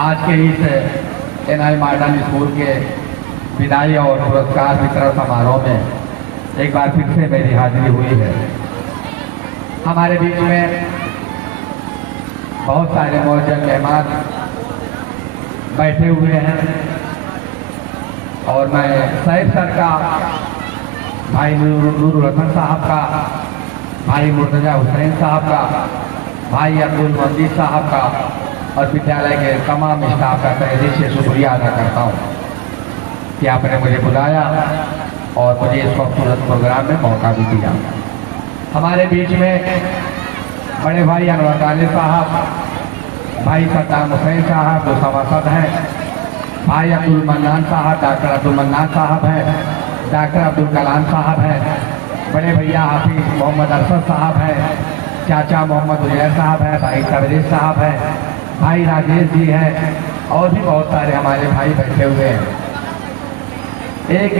आज के इस एनआई मॉडर्न स्कूल के विदाई और पुरस्कार वितरण समारोह में एक बार फिर से मेरी हाजिरी हुई है। हमारे बीच में बहुत सारे मौजूद मेहमान बैठे हुए हैं और मैं सैफ सर का, भाई नूरुल हसन साहब का, भाई मुर्तजा हुसैन साहब का, भाई अब्दुल मजीद साहब का और विद्यालय के तमाम स्टाफ का तहे दिल से शुक्रिया अदा करता हूँ कि आपने मुझे बुलाया और मुझे इस खूबसूरत प्रोग्राम में मौका भी दिया। हमारे बीच में बड़े भाई अनवर गालिब साहब, भाई सद्दाम हुसैन साहब जो सभासद हैं, भाई अब्दुल मन्नान साहब, डॉक्टर अब्दुल मन्नान साहब हैं, डॉक्टर अब्दुल कलाम साहब हैं, बड़े भैया हाफिज मोहम्मद अरशद साहब हैं, चाचा मोहम्मद उजैर साहब हैं, भाई तबरेज साहब हैं, भाई राजेश जी हैं और भी बहुत सारे हमारे भाई बैठे हुए हैं। एक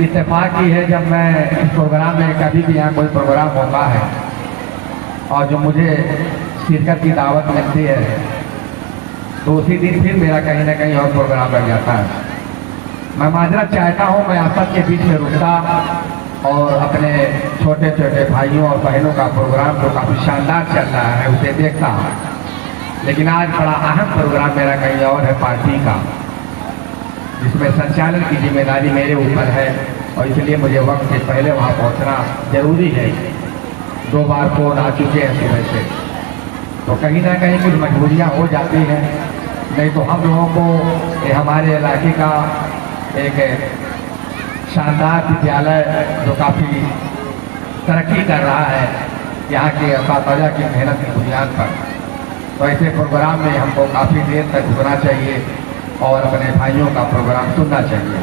इत्तेफाक की है, जब मैं इस प्रोग्राम में कभी भी यहाँ कोई प्रोग्राम होता है और जो मुझे शिरकत की दावत मिलती है तो उसी दिन फिर मेरा कहीं ना कहीं और प्रोग्राम लग जाता है। मैं माजरत चाहता हूँ, मैं आप सबके बीच में रुकता और अपने छोटे छोटे भाइयों और बहनों का प्रोग्राम जो काफ़ी शानदार चल रहा है उसे देखता। लेकिन आज बड़ा अहम प्रोग्राम मेरा कहीं और है, पार्टी का, जिसमें संचालन की जिम्मेदारी मेरे ऊपर है और इसलिए मुझे वक्त से पहले वहाँ पहुँचना जरूरी है। 2 बार फोन आ चुके हैं सुबह से, तो कहीं ना कहीं कुछ मजबूरियाँ हो जाती हैं। नहीं तो हम लोगों को ये हमारे इलाके का एक शानदार विद्यालय जो काफ़ी तरक्की कर रहा है यहाँ के असातिज़ा की मेहनत की बुनियाद पर, तो ऐसे प्रोग्राम में हमको काफ़ी देर तक रुकना चाहिए और अपने भाइयों का प्रोग्राम सुनना चाहिए।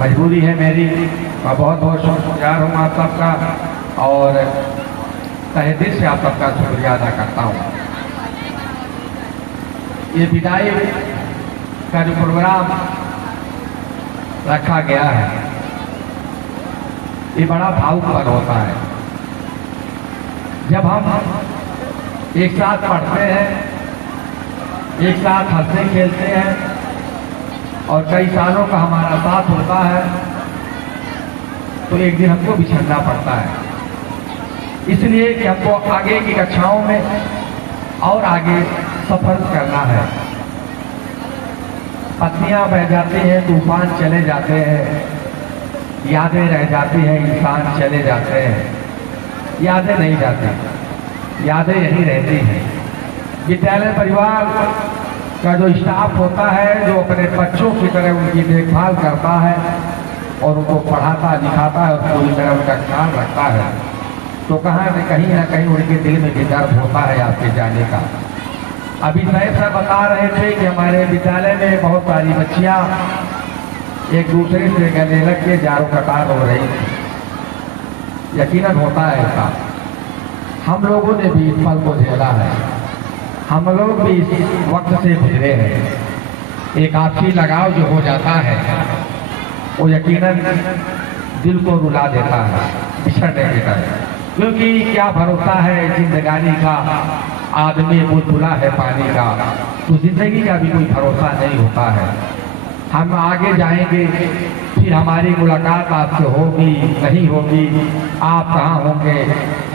मजबूरी है मेरी। मैं बहुत बहुत शुक्रगुजार हूँ आप सबका और तहे दिल से आप सबका शुक्रिया अदा करता हूँ। ये विदाई का जो प्रोग्राम रखा गया है ये बड़ा भावुकपन होता है। जब हम एक साथ पढ़ते हैं, एक साथ हंसते खेलते हैं और कई सालों का हमारा साथ होता है, तो एक दिन हमको बिछड़ना पड़ता है। इसलिए कि हमको आगे की कक्षाओं में और आगे सफर करना है। पत्नियां बह जाती हैं, तूफान चले जाते हैं, यादें रह जाती हैं, इंसान चले जाते हैं, यादें नहीं जाती, यादें यहीं रहती हैं। विद्यालय परिवार का जो स्टाफ होता है, जो अपने बच्चों की तरह उनकी देखभाल करता है और उनको पढ़ाता लिखाता है और पूरी तरह उनका ख्याल रखता है, तो कहीं ना कहीं उनके दिल में भी दर्द होता है आपके जाने का। अभी सैफ सर बता रहे थे कि हमारे विद्यालय में बहुत सारी बच्चियां एक दूसरे से गले लग के जारो कटार हो रही थी। यकीनन होता है ऐसा। हम लोगों ने भी इस पल को झेला है, हम लोग भी इस वक्त से गुजरे हैं। एक आपसी लगाव जो हो जाता है वो यकीनन दिल को रुला देता है बिछड़ने के तरह, क्योंकि क्या भरोसा है जिंदगानी का, आदमी बुलबुला है पानी का, तो जिंदगी का भी कोई भरोसा नहीं होता है। हम आगे जाएंगे, फिर हमारी मुलाकात आपसे होगी नहीं होगी, आप कहाँ होंगे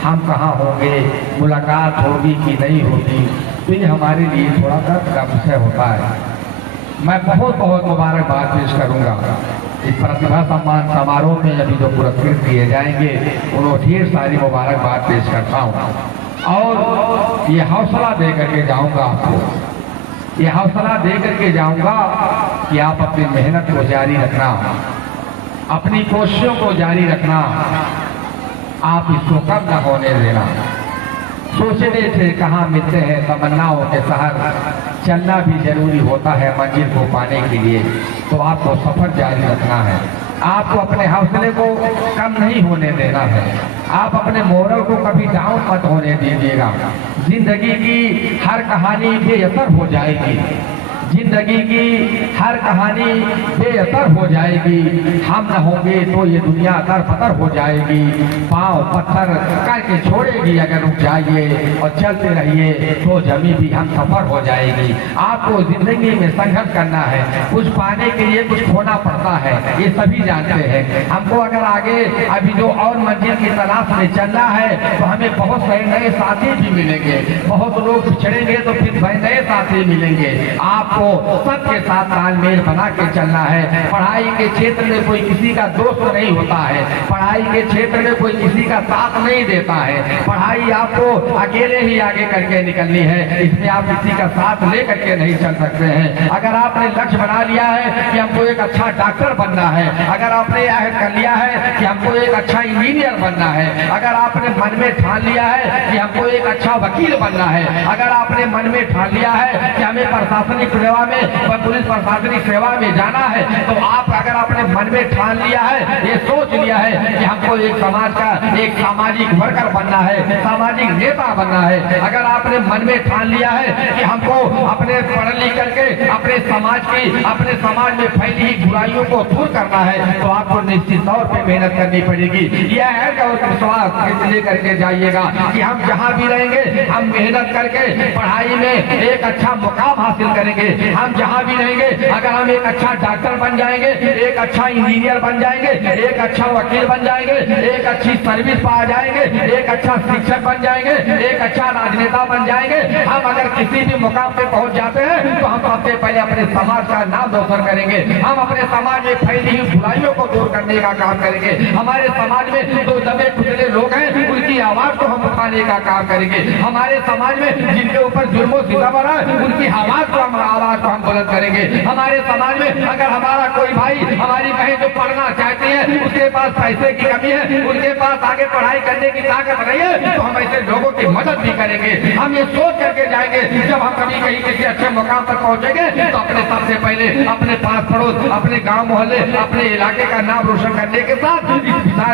हम कहाँ होंगे, मुलाकात होगी कि नहीं होगी, तो ये हमारे लिए थोड़ा दर्द का विषय होता है। मैं बहुत बहुत मुबारकबाद पेश करूँगा इस प्रतिभा सम्मान समारोह में। अभी जो पुरस्कृत दिए जाएंगे उन्होंने ढेर सारी मुबारकबाद पेश करता हूँ और ये हौसला दे करके जाऊँगा आपको, ये हौसला दे करके जाऊँगा कि आप अपनी मेहनत को जारी रखना, अपनी कोशिशों को जारी रखना, आप इसको कम न होने देना। सोचने थे कहाँ मिलते हैं तमन्नाओं के शहर, चलना भी जरूरी होता है मंजिल को पाने के लिए, तो आपको सफर जारी रखना है। आपको अपने हौसले को कम नहीं होने देना है, आप अपने मोरल को कभी डाउन मत होने दीजिएगा। जिंदगी की हर कहानी बेअसर हो जाएगी, जिंदगी की हर कहानी बेअसर हो जाएगी। हम न होंगे तो ये दुनिया दर-बदर हो जाएगी। पांव पत्थर करके छोड़ेगी अगर रुक जाइए और चलते रहिए तो जमी भी हम सफर हो जाएगी। आपको जिंदगी में संघर्ष करना है, कुछ पाने के लिए कुछ खोना पड़ता है, ये सभी जानते हैं। हमको अगर आगे अभी जो और मंजिल की तलाश में चलना है तो हमें बहुत सारे नए साथी भी मिलेंगे, बहुत लोग पिछड़ेंगे तो फिर नए साथी मिलेंगे। आपको सबके साथ तालमेल बना के चलना है। पढ़ाई के क्षेत्र में कोई किसी का दोस्त नहीं होता है, पढ़ाई के क्षेत्र में कोई किसी का साथ नहीं देता है। पढ़ाई आपको अकेले ही आगे करके निकलनी है, इसमें आप किसी का साथ ले करके नहीं चल सकते हैं। अगर आपने लक्ष्य बना लिया है कि हमको एक अच्छा डॉक्टर बनना है, अगर आपने यह कर लिया है कि हमको एक अच्छा इंजीनियर बनना है, अगर आपने मन में ठान लिया है कि हमको एक अच्छा वकील बनना है, अगर आपने मन में ठान लिया है कि हमें प्रशासनिक सेवा में पुलिस प्रशासनिक सेवा में जाना है, तो आप अगर आपने मन में ठान लिया है, ये सोच लिया है कि हमको एक समाज का एक सामाजिक वर्कर बनना है, सामाजिक नेता बनना है, अगर आपने मन में ठान लिया है कि हमको अपने पढ़ लिख करके अपने समाज में फैली हुई बुराइयों को दूर करना है, तो आपको निश्चित तौर पे मेहनत करनी पड़ेगी। यह है और विश्वास लेकर के जाइएगा कि हम जहाँ भी रहेंगे हम मेहनत करके पढ़ाई में एक अच्छा मुकाम हासिल करेंगे। हम जहाँ भी रहेंगे अगर हम एक अच्छा डॉक्टर बन जाएंगे, एक अच्छा इंजीनियर बन जाएंगे, एक अच्छा वकील बन जाएंगे, एक अच्छी सर्विस पा जाएंगे, एक अच्छा शिक्षक बन जाएंगे, एक अच्छा राजनेता बन जाएंगे। हम अगर किसी भी मुकाम पे पहुंच जाते हैं तो हम सबसे पहले अपने समाज का नाम रोशन करेंगे, हम अपने समाज में फैली हुई बुराइयों को दूर करने का काम करेंगे। हमारे समाज में जो दबे कुचले लोग हैं उनकी आवाज को हम उठाने का काम करेंगे। हमारे समाज में जिनके ऊपर जुल्मों सितम है उनकी आवाज को हम बुलंद करेंगे। हमारे समाज में अगर हमारा कोई भाई हमारी बहन जो पढ़ना चाहती है, उसके पास पैसे की कमी है, उनके पास आगे पढ़ाई करने की ताकत नहीं है, तो हम ऐसे लोगों की मदद भी करेंगे। हम ये सोच करके जाएंगे जब हम कभी कहीं किसी अच्छे मुकाम पर पहुंचेंगे तो अपने सबसे पहले अपने पास पड़ोस, अपने गांव मोहल्ले, अपने इलाके का नाम रोशन करने के साथ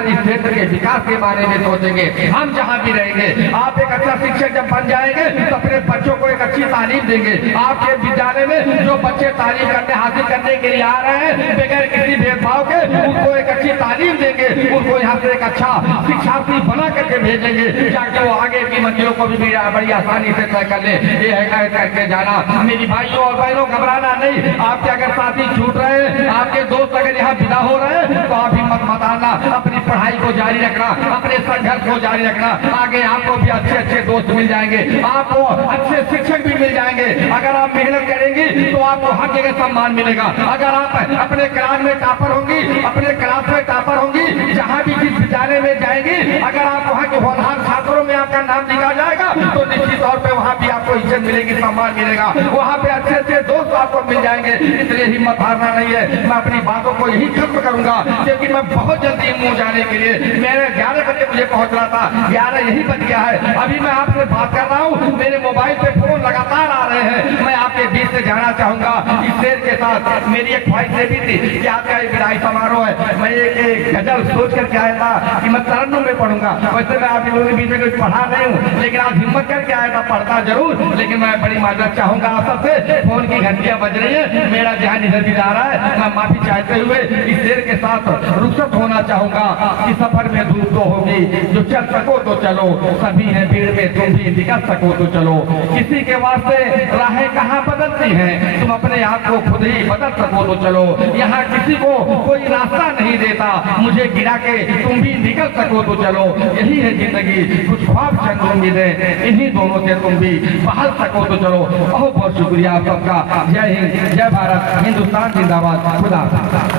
इस क्षेत्र के विकास के बारे में सोचेंगे। हम जहाँ भी रहेंगे आप एक अच्छा शिक्षक जब बन जाएंगे तो अपने बच्चों को एक अच्छी तालीम देंगे। आपके विद्यालय में जो बच्चे तालीम करने हासिल करने के लिए आ रहे हैं बगैर किसी भेदभाव के उनको एक अच्छी तालीम देंगे, उनको यहाँ से एक अच्छा शिक्षार्थी बना करके भेजेंगे ताकि वो आगे की मंजिलों को भी बड़ी आसानी से तय कर ले। ये है करके जाना। मेरी भाइयों और बहनों घबराना नहीं। आपके अगर साथी छूट रहे हैं, आपके दोस्त अगर यहाँ विदा हो रहे हैं तो आप हिम्मत मत हारना, अपनी पढ़ाई को जारी रखना, अपने संघर्ष को जारी रखना। आगे आपको भी अच्छे अच्छे दोस्त मिल जाएंगे, आपको अच्छे शिक्षक भी मिल जाएंगे। अगर आप मेहनत करेंगी तो आपको हर जगह सम्मान मिलेगा। अगर आप अपने क्लास में टॉपर होंगी, अपने क्लास में टॉपर होंगी, जहाँ भी जिस विद्यालय में जाएंगी अगर आप वहाँ के होनहार छात्रों में आपका नाम लिखा जाएगा तो निश्चित तौर पर वहाँ भी आपको इज्जत मिलेगी, सम्मान मिलेगा। वहाँ पे अच्छे अच्छे दोस्त आपको मिल जाएंगे। इसलिए हिम्मत हारना नहीं है। मैं अपनी बातों को यही खत्म करूंगा क्योंकि मैं बहुत जल्दी मुंह जाने के लिए मेरे 11 बजे मुझे पहुंचना था, 11 यही बज गया है। अभी मैं आपसे बात कर रहा हूँ, मेरे मोबाइल पे फोन लगातार आ रहे हैं। मैं आपके बीच से जाना चाहूंगा इस शेर के साथ। मेरी एक ख्वाहिश ये भी थी कि आपका एक विदाई समारोह है, मैं एक गजल सोच करके आया था कि मैं तरन्नुम में पढ़ूंगा। वैसे मैं आप लोगों के बीच में कुछ पढ़ा नहीं हूँ, लेकिन आज हिम्मत करके आया था, पढ़ता जरूर, लेकिन मैं बड़ी माजरत चाहूंगा आप सबसे। फोन की घंटियां बज रही है, मेरा ध्यान इधर भी जा रहा है। मैं माफी चाहते हुए इस शेर के साथ रुखसत होना चाहूंगा कि सफर में धूप तो होगी, जो चल सको तो चलो, सभी है भीड़ में तुम भी निकल सको तो चलो। किसी के वास्ते राहें कहाँ बदलती हैं, तुम अपने आप को खुद ही बदल सको तो चलो। यहाँ किसी को कोई रास्ता नहीं देता, मुझे गिरा के तुम भी निकल सको तो चलो। यही है जिंदगी, कुछ ख्वाब चंद उम्मीदें, इन्हीं दोनों से तुम भी बहल सको तो चलो। बहुत बहुत शुक्रिया आप सबका। जय हिंद, जय भारत, हिंदुस्तान जिंदाबाद। खुदा हाफिज़।